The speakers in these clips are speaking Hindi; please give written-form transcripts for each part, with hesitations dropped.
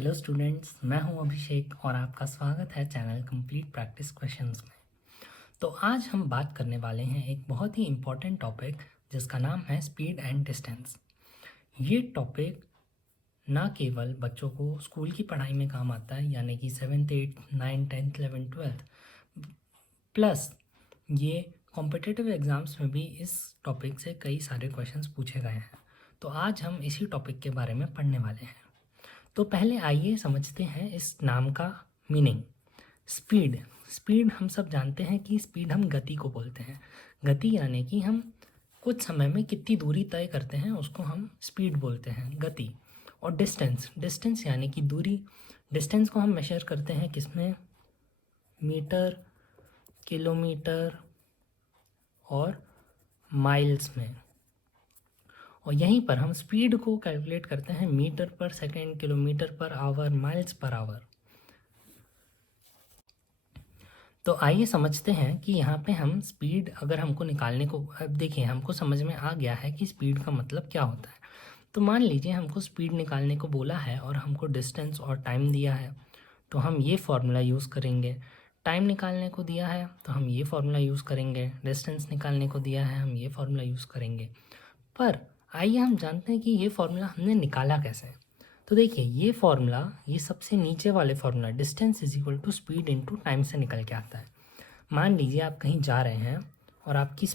हेलो स्टूडेंट्स, मैं हूं अभिषेक और आपका स्वागत है चैनल कंप्लीट प्रैक्टिस क्वेश्चंस में। तो आज हम बात करने वाले हैं एक बहुत ही इम्पॉर्टेंट टॉपिक जिसका नाम है स्पीड एंड डिस्टेंस। ये टॉपिक ना केवल बच्चों को स्कूल की पढ़ाई में काम आता है, यानी कि 7th 8th 9th 10th 11th 12th, plus ये कॉम्पिटिटिव एग्ज़ाम्स में भी इस टॉपिक से कई सारे क्वेश्चंस पूछे गए हैं। तो आज हम इसी टॉपिक के बारे में पढ़ने वाले हैं। तो पहले आइए समझते हैं इस नाम का मीनिंग। स्पीड स्पीड हम सब जानते हैं कि स्पीड हम गति को बोलते हैं। गति यानी कि हम कुछ समय में कितनी दूरी तय करते हैं उसको हम स्पीड बोलते हैं, गति। और डिस्टेंस डिस्टेंस यानी कि दूरी। डिस्टेंस को हम मेजर करते हैं किसमें? मीटर, किलोमीटर और माइल्स में। और यहीं पर हम स्पीड को कैलकुलेट करते हैं metre per second, kilometre per our, miles per hour. तो आइए समझते हैं कि यहाँ पे हम स्पीड अगर हमको निकालने को, अब देखिए हमको समझ में आ गया है कि स्पीड का मतलब क्या होता है। तो मान लीजिए हमको स्पीड निकालने को बोला है और हमको डिस्टेंस और टाइम दिया है, तो हम ये फार्मूला यूज़ करेंगे। टाइम निकालने को दिया है तो हम ये फार्मूला यूज़ करेंगे। डिस्टेंस निकालने को दिया है, हम ये फार्मूला यूज़ करेंगे। पर आइए हम जानते हैं कि ये फार्मूला हमने निकाला कैसे। तो देखिए ये फार्मूला, ये सबसे नीचे वाले formula distance is equal to speed into time से निकल के आता है। मान लीजिए आप कहीं जा रहे हैं और आपकी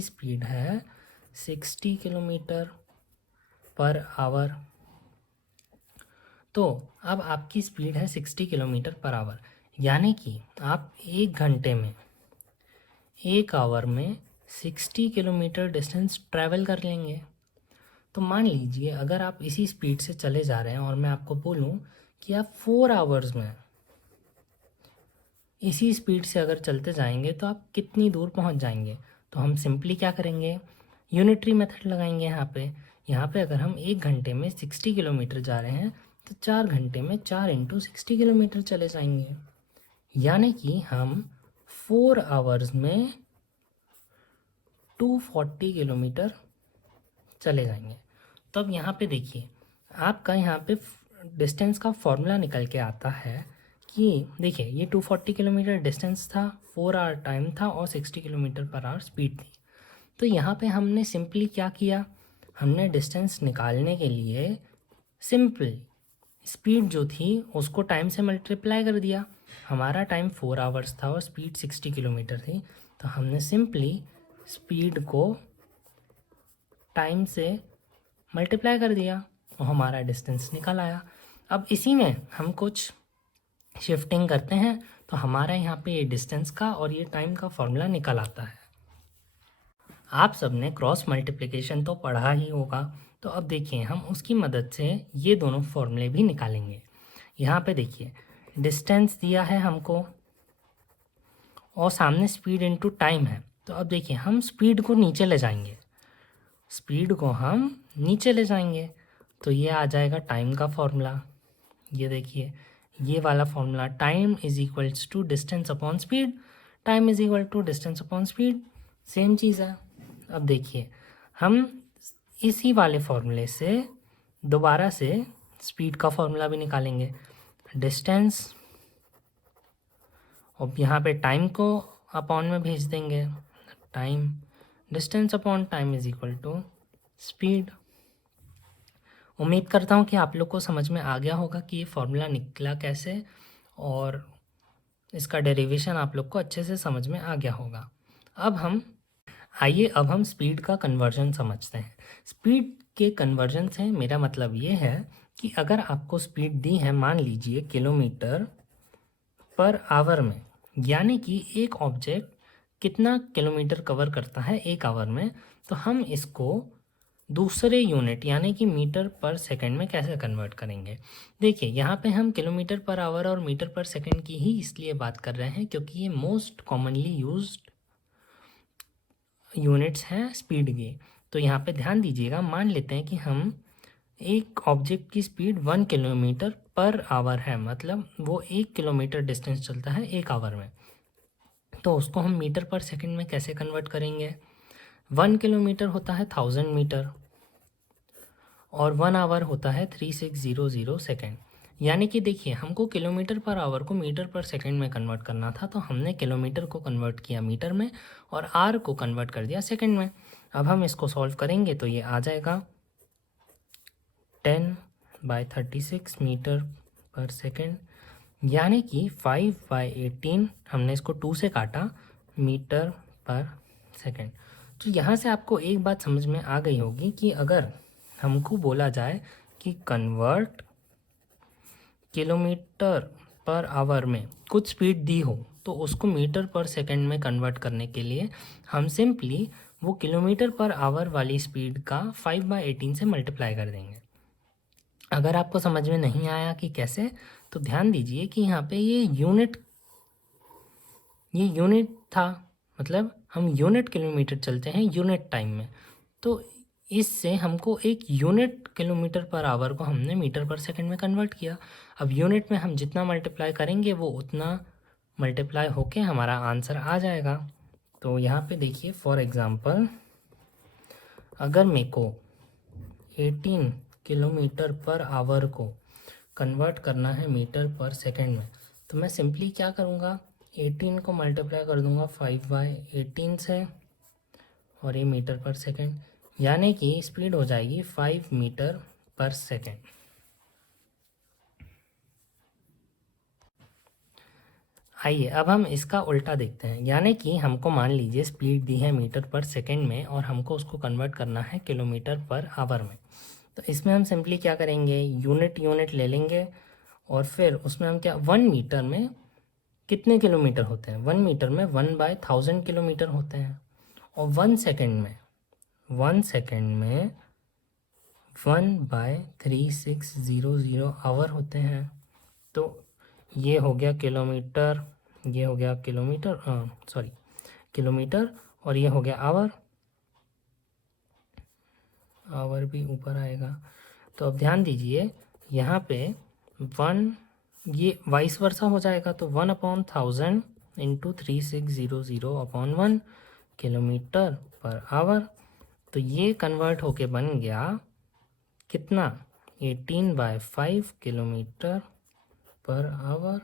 स्पीड है 60 किलोमीटर पर आवर। तो अब आपकी स्पीड है 60 किलोमीटर पर आवर, यानी कि आप एक आवर में 60 किलोमीटर डिस्टेंस ट्रैवल कर लेंगे। तो मान लीजिए अगर आप इसी स्पीड से चले जा रहे हैं और मैं आपको बोलूं कि आप 4 आवर्स में इसी स्पीड से अगर चलते जाएंगे तो आप कितनी दूर पहुंच जाएंगे। तो हम सिंपली क्या करेंगे, यूनिटरी मेथड लगाएंगे। यहाँ पे अगर हम 1 घंटे में 60 किलोमीटर जा रहे हैं तो 4 घंटे में 4 इंटू 60 किलोमीटर चले जाएंगे, यानी कि हम 4 आवर्स में 240 किलोमीटर चले जाएंगे। तो अब यहाँ पे देखिए आपका यहाँ पे डिस्टेंस का फॉर्मूला निकल के आता है कि देखिए ये 240 किलोमीटर डिस्टेंस था, 4 आवर टाइम था और 60 किलोमीटर पर आवर स्पीड थी। तो यहाँ पे हमने सिंपली क्या किया, हमने डिस्टेंस निकालने के लिए सिंपल स्पीड जो थी उसको टाइम से मल्टीप्लाई कर दिया। हमारा टाइम 4 आवर्स था और स्पीड 60 किलोमीटर थी, तो हमने सिंपली स्पीड को टाइम से मल्टीप्लाई कर दिया और हमारा डिस्टेंस निकल आया। अब इसी में हम कुछ शिफ्टिंग करते हैं तो हमारा यहाँ पे ये डिस्टेंस का और ये टाइम का फॉर्मूला निकल आता है। आप सबने क्रॉस मल्टीप्लिकेशन तो पढ़ा ही होगा, तो अब देखिए हम उसकी मदद से ये दोनों फॉर्मूले भी निकालेंगे। यहाँ पे देखिए डिस्टेंस दिया है हमको और सामने स्पीड इनटू टाइम है। तो अब देखिए हम स्पीड को नीचे ले जाएंगे, तो ये आ जाएगा टाइम का फॉर्मूला। ये देखिए ये वाला formula, time is equals to distance upon speed, time is equal to distance upon speed, same चीज़ है। अब देखिए हम इसी वाले फॉर्मूले से दोबारा से स्पीड का फॉर्मूला भी निकालेंगे। डिस्टेंस और यहाँ पे टाइम को अपॉन में भेज देंगे, time distance upon time is equal to speed. उम्मीद करता हूँ कि आप लोग को समझ में आ गया होगा कि ये फॉर्मूला निकला कैसे और इसका डेरिवेशन आप लोग को अच्छे से समझ में आ गया होगा। अब हम स्पीड का कन्वर्जन समझते हैं। स्पीड के कन्वर्जन से मेरा मतलब ये है कि अगर आपको स्पीड दी है, मान लीजिए किलोमीटर पर आवर में, यानी कि एक ऑब्जेक्ट कितना किलोमीटर कवर करता है 1 आवर में, तो हम इसको दूसरे यूनिट यानी कि मीटर पर सेकंड में कैसे कन्वर्ट करेंगे। देखिए यहाँ पे हम किलोमीटर पर आवर और मीटर पर सेकंड की ही इसलिए बात कर रहे हैं क्योंकि ये मोस्ट कॉमनली यूज्ड यूनिट्स हैं स्पीड के। तो यहाँ पे ध्यान दीजिएगा, मान लेते हैं कि हम एक ऑब्जेक्ट की स्पीड 1 किलोमीटर पर आवर है, मतलब वो 1 किलोमीटर डिस्टेंस चलता है 1 आवर में। तो उसको हम मीटर पर सेकंड में कैसे कन्वर्ट करेंगे। 1 किलोमीटर होता है 1000 मीटर और 1 आवर होता है 3600 सेकेंड। यानी कि देखिए हमको किलोमीटर पर आवर को मीटर पर सेकेंड में कन्वर्ट करना था, तो हमने किलोमीटर को कन्वर्ट किया मीटर में और आर को कन्वर्ट कर दिया सेकेंड में। अब हम इसको सॉल्व करेंगे तो ये आ जाएगा 10/36 मीटर पर सेकेंड, यानी कि 5/18, हमने इसको 2 से काटा, मीटर पर सेकेंड। तो यहाँ से आपको एक बात समझ में आ गई होगी कि अगर हमको बोला जाए कि कन्वर्ट किलोमीटर पर आवर में कुछ स्पीड दी हो तो उसको मीटर पर सेकेंड में कन्वर्ट करने के लिए हम सिंपली वो किलोमीटर पर आवर वाली स्पीड का 5/18 से मल्टीप्लाई कर देंगे। अगर आपको समझ में नहीं आया कि कैसे, तो ध्यान दीजिए कि यहाँ पे ये यूनिट था, मतलब हम यूनिट किलोमीटर चलते हैं यूनिट टाइम में, तो इससे हमको एक यूनिट किलोमीटर पर आवर को हमने मीटर पर सेकंड में कन्वर्ट किया। अब यूनिट में हम जितना मल्टीप्लाई करेंगे वो उतना मल्टीप्लाई होके हमारा आंसर आ जाएगा। तो यहाँ पे देखिए फॉर एग्ज़ाम्पल, अगर मेरे को 18 किलोमीटर पर आवर को कन्वर्ट करना है मीटर पर सेकंड में, तो मैं सिंपली क्या करूँगा, 18 को मल्टीप्लाई कर दूँगा 5/18 से और ये मीटर पर सेकंड, यानी कि स्पीड हो जाएगी 5 मीटर पर सेकंड। आइए अब हम इसका उल्टा देखते हैं, यानी कि हमको मान लीजिए स्पीड दी है मीटर पर सेकंड में और हमको उसको कन्वर्ट करना है किलोमीटर पर आवर में। तो इसमें हम सिंपली क्या करेंगे, यूनिट ले लेंगे और फिर उसमें हम क्या, 1 मीटर में कितने किलोमीटर होते हैं, 1 मीटर में 1/1000 किलोमीटर होते हैं, और 1 सेकेंड में 1/3600 आवर होते हैं। तो ये हो गया किलोमीटर, ये हो गया किलोमीटर, किलोमीटर, और ये हो गया आवर, आवर भी ऊपर आएगा। तो अब ध्यान दीजिए यहाँ पे 1, ये वाइस वर्सा हो जाएगा, तो 1/1000 इंटू 3600/1 किलोमीटर पर आवर। तो ये कन्वर्ट होके बन गया कितना, 18/5 किलोमीटर पर आवर।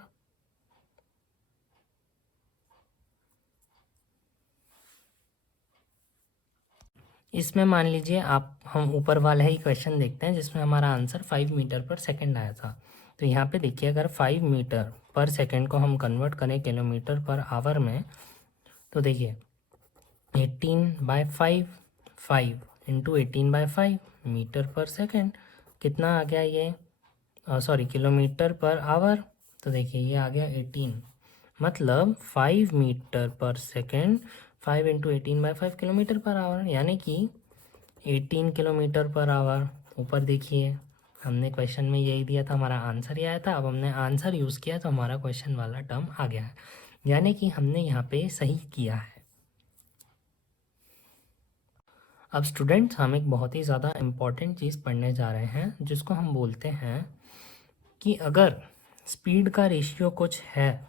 इसमें मान लीजिए हम ऊपर वाला ही क्वेश्चन देखते हैं जिसमें हमारा आंसर 5 मीटर पर सेकंड आया था। तो यहाँ पे देखिए अगर 5 मीटर पर सेकंड को हम कन्वर्ट करें किलोमीटर पर आवर में, तो देखिए 18/5, 5 इंटू 18/5 मीटर पर सेकंड, कितना आ गया ये, किलोमीटर पर आवर। तो देखिए ये आ गया 18, मतलब 5 मीटर पर second, 5 into 18/5 kilometre per hour, यानी कि 18 किलोमीटर पर आवर। ऊपर देखिए हमने क्वेश्चन में यही दिया था, हमारा आंसर ही आया था। अब हमने आंसर यूज़ किया तो हमारा क्वेश्चन वाला टर्म आ गया है, यानी कि हमने यहाँ पे सही किया है। अब स्टूडेंट्स हम एक बहुत ही ज़्यादा इम्पॉर्टेंट चीज़ पढ़ने जा रहे हैं जिसको हम बोलते हैं कि अगर स्पीड का रेशियो कुछ है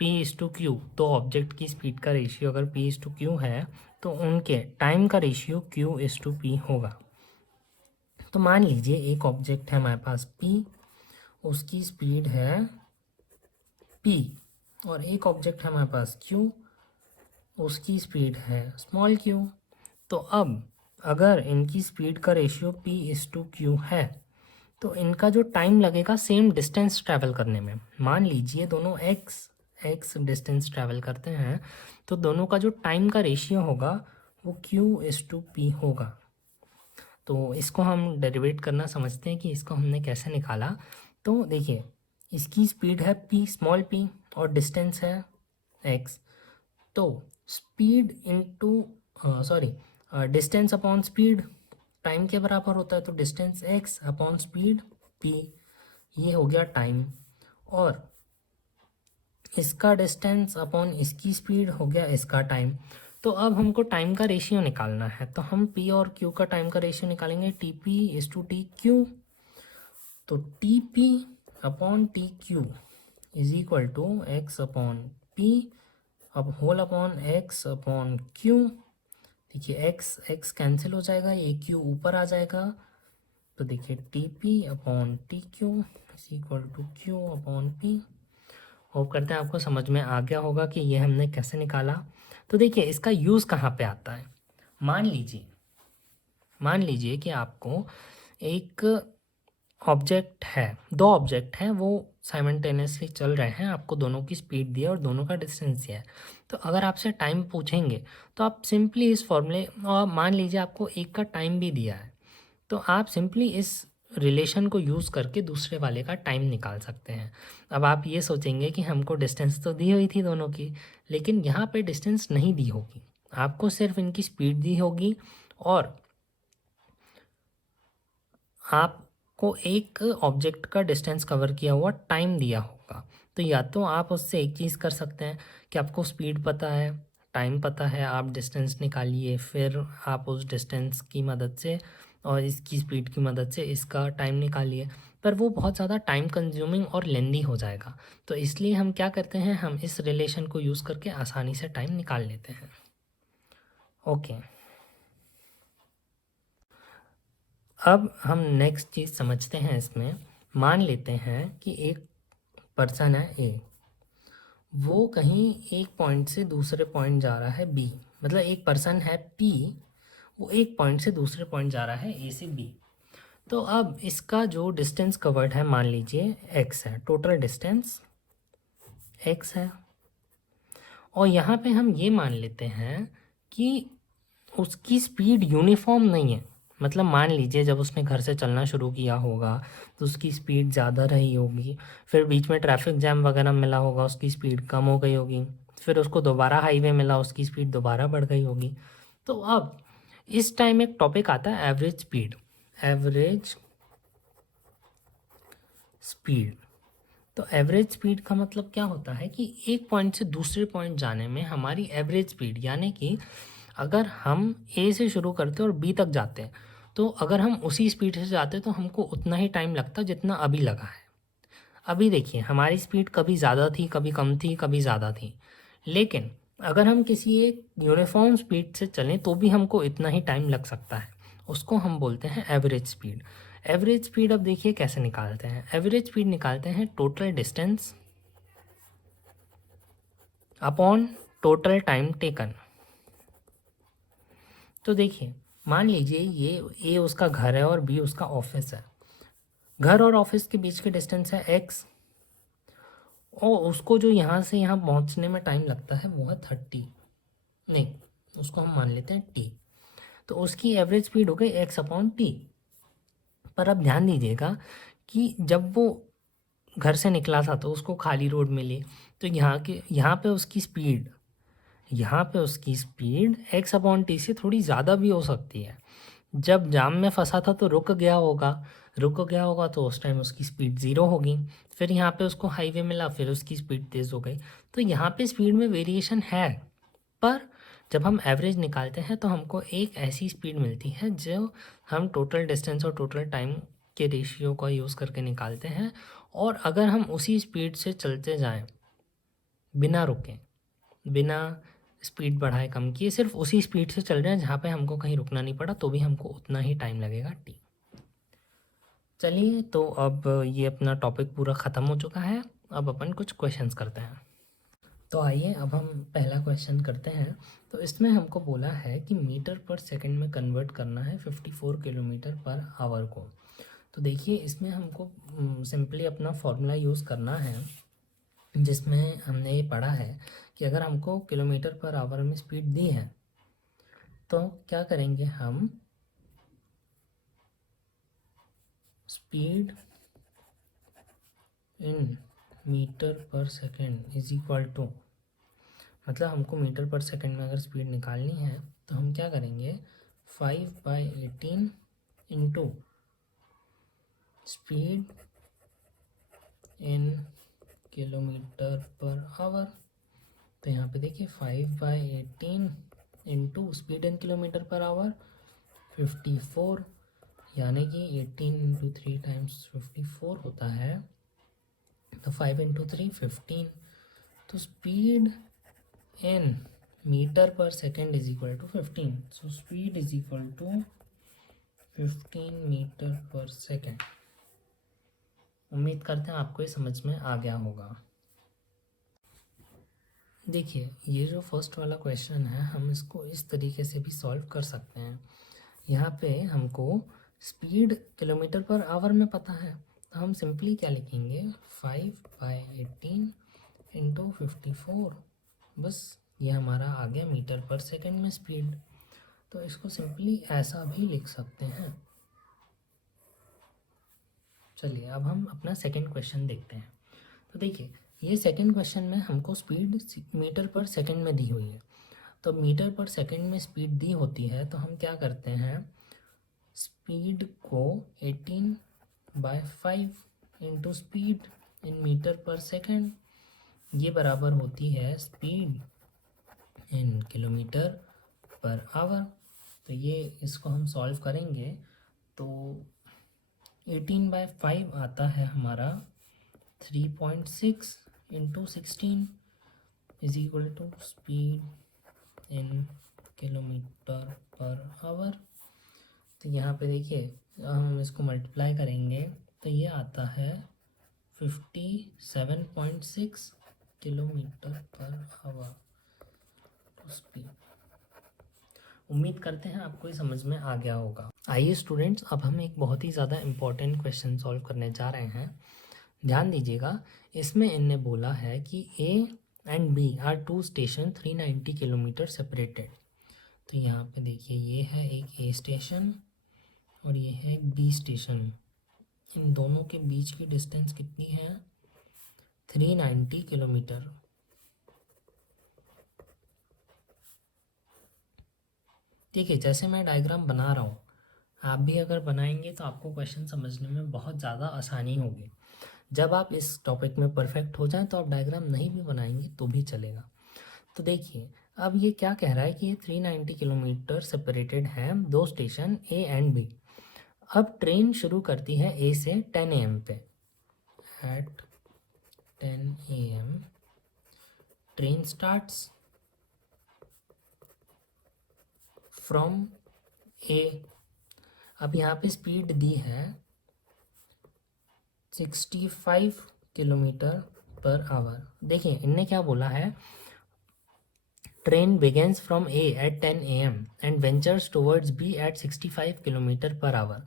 P/Q, तो ऑब्जेक्ट की स्पीड का रेशियो अगर P/Q है तो उनके टाइम का रेशियो Q/P होगा। तो मान लीजिए एक ऑब्जेक्ट है हमारे पास P, उसकी स्पीड है P, और एक ऑब्जेक्ट है हमारे पास Q, उसकी स्पीड है स्मॉल q। तो अब अगर इनकी स्पीड का रेशियो P/Q है तो इनका जो टाइम लगेगा सेम डिस्टेंस ट्रैवल करने में, मान लीजिए दोनों x डिस्टेंस ट्रैवल करते हैं, तो दोनों का जो टाइम का रेशियो होगा वो Q/P होगा। तो इसको हम डेरिवेट करना समझते हैं कि इसको हमने कैसे निकाला। तो देखिए इसकी स्पीड है p, स्मॉल p, और डिस्टेंस है x। तो speed into distance upon speed time के बराबर होता है, तो distance x upon speed p, ये हो गया टाइम, और इसका डिस्टेंस अपॉन इसकी स्पीड हो गया इसका टाइम। तो अब हमको टाइम का रेशियो निकालना है, तो हम p और q का टाइम का रेशियो निकालेंगे, TP/TQ। तो TP upon TQ is equal to x upon p अब whole upon x upon q। देखिए x कैंसिल हो जाएगा, ये q ऊपर आ जाएगा, तो देखिए T P upon T Q is equal to Q upon P. Hope करते हैं आपको समझ में आ गया होगा कि ये हमने कैसे निकाला। तो देखिए इसका यूज़ कहाँ पे आता है। मान लीजिए कि आपको एक ऑब्जेक्ट है, दो ऑब्जेक्ट हैं, वो साइमल्टेनियसली चल रहे हैं, आपको दोनों की स्पीड दी है और दोनों का डिस्टेंस दिया है। तो अगर आपसे टाइम पूछेंगे तो आप सिंपली इस फॉर्मूले, और मान लीजिए आपको एक का टाइम भी दिया है, तो आप सिंपली इस रिलेशन को यूज़ करके दूसरे वाले का टाइम निकाल सकते हैं। अब आप ये सोचेंगे कि हमको डिस्टेंस तो दी हुई थी दोनों की, लेकिन यहाँ पे डिस्टेंस नहीं दी होगी, आपको सिर्फ इनकी स्पीड दी होगी और आपको एक ऑब्जेक्ट का डिस्टेंस कवर किया हुआ टाइम दिया होगा। तो या तो आप उससे एक चीज़ कर सकते हैं कि आपको स्पीड पता है, टाइम पता है, आप डिस्टेंस निकालिए, फिर आप उस डिस्टेंस की मदद से और इसकी स्पीड की मदद से इसका टाइम निकालिए, पर वो बहुत ज़्यादा टाइम कंज्यूमिंग और लेंदी हो जाएगा। तो इसलिए हम क्या करते हैं, हम इस रिलेशन को यूज़ करके आसानी से टाइम निकाल लेते हैं। ओके, अब हम नेक्स्ट चीज़ समझते हैं इसमें। मान लेते हैं कि एक पर्सन है ए, वो कहीं एक पॉइंट से दूसरे पॉइंट जा रहा है बी, मतलब एक पर्सन है पी, वो एक पॉइंट से दूसरे पॉइंट जा रहा है ए से बी। तो अब इसका जो डिस्टेंस कवर्ड है मान लीजिए एक्स है, टोटल डिस्टेंस एक्स है, और यहाँ पे हम ये मान लेते हैं कि उसकी स्पीड यूनिफॉर्म नहीं है। मतलब मान लीजिए जब उसने घर से चलना शुरू किया होगा तो उसकी स्पीड ज़्यादा रही होगी, फिर बीच में ट्रैफिक जैम वगैरह मिला होगा, उसकी स्पीड कम हो गई होगी, फिर उसको दोबारा हाईवे मिला, उसकी स्पीड दोबारा बढ़ गई होगी। तो अब इस टाइम एक टॉपिक आता है एवरेज स्पीड। एवरेज स्पीड, तो एवरेज स्पीड का मतलब क्या होता है कि एक पॉइंट से दूसरे पॉइंट जाने में हमारी एवरेज स्पीड, यानी कि अगर हम ए से शुरू करते और बी तक जाते हैं, तो अगर हम उसी स्पीड से जाते तो हमको उतना ही टाइम लगता जितना अभी लगा है। अभी देखिए हमारी स्पीड कभी ज़्यादा थी, कभी कम थी, कभी ज़्यादा थी, लेकिन अगर हम किसी एक यूनिफॉर्म स्पीड से चलें तो भी हमको इतना ही टाइम लग सकता है। उसको हम बोलते हैं एवरेज स्पीड। एवरेज स्पीड अब देखिए कैसे निकालते हैं। एवरेज स्पीड निकालते हैं total distance upon total time taken. तो देखिए मान लीजिए ये ए उसका घर है और बी उसका ऑफिस है। घर और ऑफिस के बीच के डिस्टेंस है एक्स, और उसको जो यहाँ से यहाँ पहुँचने में टाइम लगता है वो है 30, नहीं उसको हम मान लेते हैं टी। तो उसकी एवरेज स्पीड हो गई एक्स अपॉन टी। पर अब ध्यान दीजिएगा कि जब वो घर से निकला था तो उसको खाली रोड मिली, तो यहाँ पे उसकी स्पीड एक्स अपॉन टी से थोड़ी ज़्यादा भी हो सकती है। जब जाम में फंसा था तो रुक गया होगा तो उस टाइम उसकी स्पीड ज़ीरो होगी। फिर यहाँ पे उसको हाईवे मिला, फिर उसकी स्पीड तेज़ हो गई। तो यहाँ पे स्पीड में वेरिएशन है, पर जब हम एवरेज निकालते हैं तो हमको एक ऐसी स्पीड मिलती है जो हम टोटल डिस्टेंस और टोटल टाइम के रेशियो का यूज़ करके निकालते हैं। और अगर हम उसी स्पीड से चलते जाएं, बिना रुके, बिना स्पीड बढ़ाए कम किए, सिर्फ उसी स्पीड से चल रहे हैं जहाँ पे हमको कहीं रुकना नहीं पड़ा, तो भी हमको उतना ही टाइम लगेगा टी। चलिए तो अब ये अपना टॉपिक पूरा ख़त्म हो चुका है। अब अपन कुछ क्वेश्चंस करते हैं। तो आइए अब हम पहला क्वेश्चन करते हैं। तो इसमें हमको बोला है कि मीटर पर सेकंड में कन्वर्ट करना है 54 किलोमीटर पर आवर को। तो देखिए इसमें हमको सिंपली अपना फॉर्मूला यूज़ करना है, जिसमें हमने ये पढ़ा है कि अगर हमको किलोमीटर पर आवर में स्पीड दी है तो क्या करेंगे हम, speed in metre per second is equal to, मतलब हमको मीटर पर सेकेंड में अगर स्पीड निकालनी है तो हम क्या करेंगे 5/18 into speed in kilometre per hour. तो यहाँ पे देखिए 5/18 into speed in kilometre per our 54, यानी कि 18 इंटू 3 टाइम्स 54 होता है, तो 5 इंटू 3 15। तो speed in metre per second is equal to 15। So speed is equal to 15 metre per second. उम्मीद करते हैं आपको ये समझ में आ गया होगा। देखिए, ये जो फर्स्ट वाला क्वेश्चन है, हम इसको इस तरीके से भी सॉल्व कर सकते हैं। यहाँ पे हमको स्पीड किलोमीटर पर आवर में पता है, तो हम सिंपली क्या लिखेंगे, 5/18 इंटू 54। बस ये हमारा आ गया मीटर पर सेकेंड में स्पीड। तो इसको सिंपली ऐसा भी लिख सकते हैं। चलिए अब हम अपना सेकेंड क्वेश्चन देखते हैं। तो देखिए, ये सेकेंड क्वेश्चन में हमको स्पीड मीटर पर सेकेंड में दी हुई है। तो मीटर पर सेकेंड में स्पीड दी होती है, तो हम क्या करते हैं, स्पीड को 18/5 into speed in metre per second, ये बराबर होती है speed in kilometre per hour. तो ये इसको हम सॉल्व करेंगे तो 18/5 आता है हमारा 3.6 into 16 is equal to speed in kilometre per hour. तो यहाँ पे देखिए, हम इसको मल्टीप्लाई करेंगे तो ये आता है 57.6 किलोमीटर पर आवर स्पीड। उम्मीद करते हैं आपको ये समझ में आ गया होगा। आइए स्टूडेंट्स, अब हम एक बहुत ही ज़्यादा इम्पोर्टेंट क्वेश्चन सॉल्व करने जा रहे हैं। ध्यान दीजिएगा, इसमें इनने बोला है कि A and B are two station 390 kilometre separated. तो यहाँ पे देखिए, ये है एक ए स्टेशन और ये है एक बी स्टेशन। इन दोनों के बीच की डिस्टेंस कितनी है, 390 किलोमीटर। ठीक है, जैसे मैं डायग्राम बना रहा हूँ, आप भी अगर बनाएंगे तो आपको क्वेश्चन समझने में बहुत ज़्यादा आसानी होगी। जब आप इस टॉपिक में परफेक्ट हो जाएं तो आप डायग्राम नहीं भी बनाएंगे तो भी चलेगा। तो देखिए, अब ये क्या कह रहा है कि ये 390 किलोमीटर सेपरेटेड है, दो स्टेशन ए एंड बी। अब ट्रेन शुरू करती है ए से 10 AM पे। At 10 AM train starts from A. अब यहाँ पे स्पीड दी है 65 किलोमीटर पर आवर। देखिए, इनने क्या बोला है, train begins from A at 10 AM and ventures towards B at 65 kilometre per hour.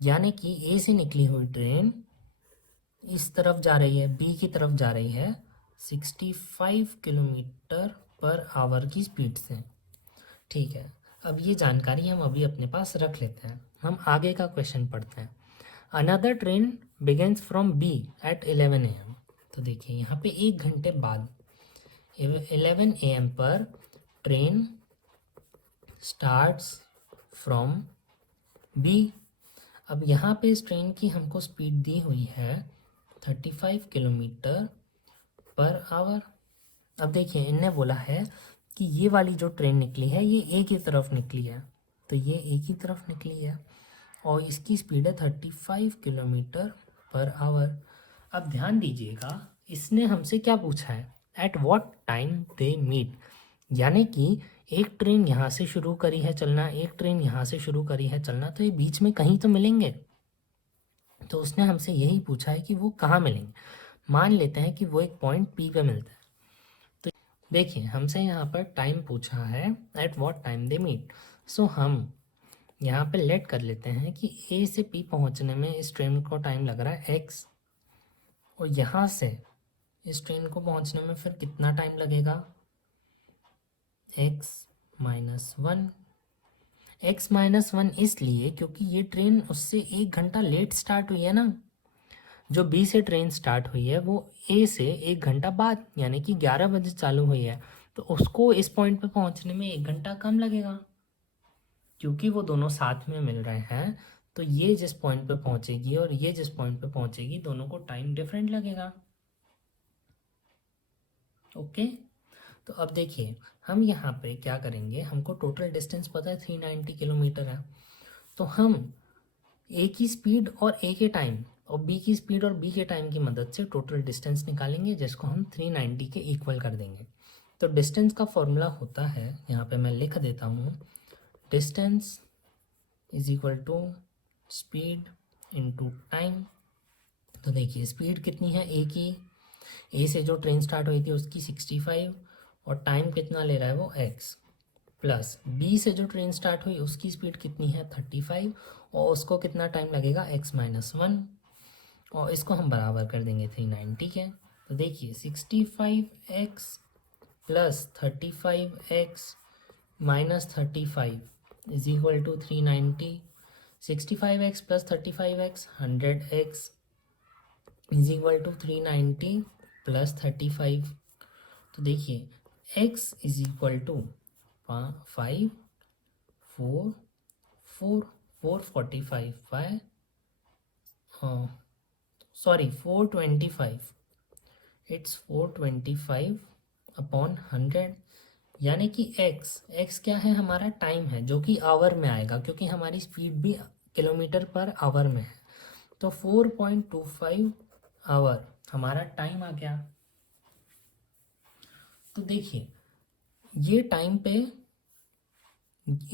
यानी कि ए से निकली हुई ट्रेन इस तरफ जा रही है, बी की तरफ जा रही है 65 किलोमीटर पर आवर की स्पीड से। ठीक है, अब ये जानकारी हम अभी अपने पास रख लेते हैं। हम आगे का क्वेश्चन पढ़ते हैं। Another train begins from B at 11 AM। तो देखिए, यहाँ पे 1 घंटे बाद 11 AM पर ट्रेन स्टार्ट्स फ्रॉम बी। अब यहाँ पे इस ट्रेन की हमको स्पीड दी हुई है 35 किलोमीटर पर आवर। अब देखिए, इनने बोला है कि ये वाली जो ट्रेन निकली है ये ए की तरफ निकली है, तो ये ए की तरफ निकली है और इसकी स्पीड है 35 किलोमीटर पर आवर। अब ध्यान दीजिएगा, इसने हमसे क्या पूछा है, at what time they meet. यानी कि एक ट्रेन यहाँ से शुरू करी है चलना, एक ट्रेन यहाँ से शुरू करी है चलना, तो ये बीच में कहीं तो मिलेंगे। तो उसने हमसे यही पूछा है कि वो कहाँ मिलेंगे। मान लेते हैं कि वो एक पॉइंट पी पे मिलता है। तो देखिए, हमसे यहाँ पर टाइम पूछा है, at what time they meet. So हम यहाँ पे लेट कर लेते हैं कि ए से पी पहुँचने में इस ट्रेन को टाइम लग रहा है एक्स, और यहाँ से इस ट्रेन को पहुँचने में फिर कितना टाइम लगेगा, x-1। x-1 इसलिए क्योंकि ये ट्रेन उससे 1 घंटा लेट स्टार्ट हुई है ना। जो बी से ट्रेन स्टार्ट हुई है वो ए से 1 घंटा बाद यानी कि 11 बजे चालू हुई है, तो उसको इस पॉइंट पे पहुंचने में 1 घंटा कम लगेगा। क्योंकि वो दोनों साथ में मिल रहे हैं, तो ये जिस पॉइंट पे पहुंचेगी और ये जिस पॉइंट पे पहुंचेगी, दोनों को टाइम डिफरेंट लगेगा। ओके, तो अब देखिए, हम यहाँ पे क्या करेंगे, हमको टोटल डिस्टेंस पता है 390 किलोमीटर है। तो हम ए की स्पीड और ए के टाइम और बी की स्पीड और बी के टाइम की मदद से टोटल डिस्टेंस निकालेंगे, जिसको हम 390 के इक्वल कर देंगे। तो डिस्टेंस का फॉर्मूला होता है, यहाँ पे मैं लिख देता हूँ, distance is equal to speed into time. तो देखिए स्पीड कितनी है ए की, ए से जो ट्रेन स्टार्ट हुई थी उसकी 65, और टाइम कितना ले रहा है वो x, प्लस बी से जो ट्रेन स्टार्ट हुई उसकी स्पीड कितनी है 35, और उसको कितना टाइम लगेगा x-1, और इसको हम बराबर कर देंगे 390 के। तो देखिए 65x plus 35x minus 35 is equal to 390। 65x plus 35x 100x is equal to 390 plus 35। तो देखिए x is equal to 5 4 4 445 by sorry 425, it's 425 upon 100, यानी कि x क्या है हमारा टाइम है जो कि आवर में आएगा क्योंकि हमारी स्पीड भी किलोमीटर पर आवर में है। तो 4.25 आवर हमारा टाइम आ गया। तो देखिए ये टाइम पे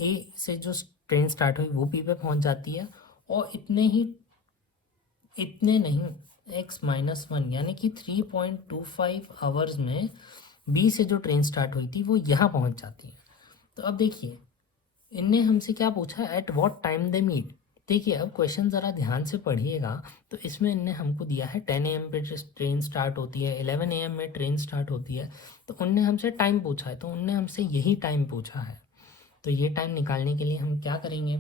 ए से जो ट्रेन स्टार्ट हुई वो पी पे पहुंच जाती है, और इतने नहीं x-1 यानी कि 3.25 आवर्स में बी से जो ट्रेन स्टार्ट हुई थी वो यहाँ पहुँच जाती है। तो अब देखिए इनने हमसे क्या पूछा, at what time they meet. देखिए अब क्वेश्चन ज़रा ध्यान से पढ़िएगा। तो इसमें इनने हमको दिया है 10 AM पे ट्रेन स्टार्ट होती है, 11 AM में ट्रेन स्टार्ट होती है, तो उनने हमसे टाइम पूछा है, तो उनने हमसे यही टाइम पूछा है। तो ये टाइम निकालने के लिए हम क्या करेंगे,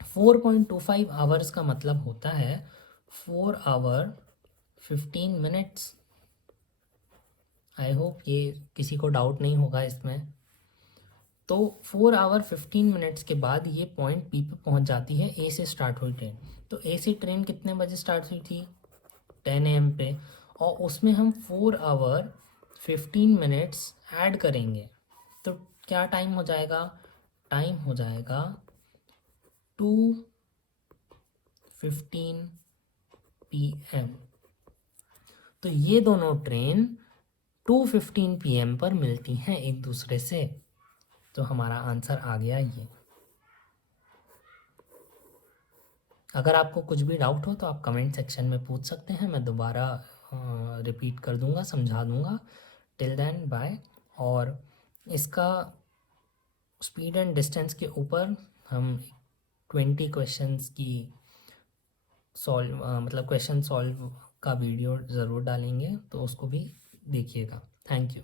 4.25 आवर्स का मतलब होता है 4 आवर 15 मिनट्स। आई होप ये किसी को डाउट नहीं होगा इसमें। तो 4 आवर 15 मिनट्स के बाद ये पॉइंट पी पे पहुंच जाती है ए से स्टार्ट हुई ट्रेन। तो ए से ट्रेन कितने बजे स्टार्ट हुई थी 10 AM पे, और उसमें हम 4 आवर 15 मिनट्स ऐड करेंगे। तो क्या टाइम हो जाएगा, टाइम हो जाएगा 2:15 PM। तो ये दोनों ट्रेन 2:15 PM पर मिलती हैं एक दूसरे से। तो हमारा आंसर आ गया ये। अगर आपको कुछ भी डाउट हो तो आप कमेंट सेक्शन में पूछ सकते हैं, मैं दोबारा रिपीट कर दूंगा, समझा दूंगा। Till then bye. और इसका स्पीड एंड डिस्टेंस के ऊपर हम 20 क्वेश्चंस की मतलब क्वेश्चन सॉल्व का वीडियो ज़रूर डालेंगे, तो उसको भी देखिएगा। Thank you.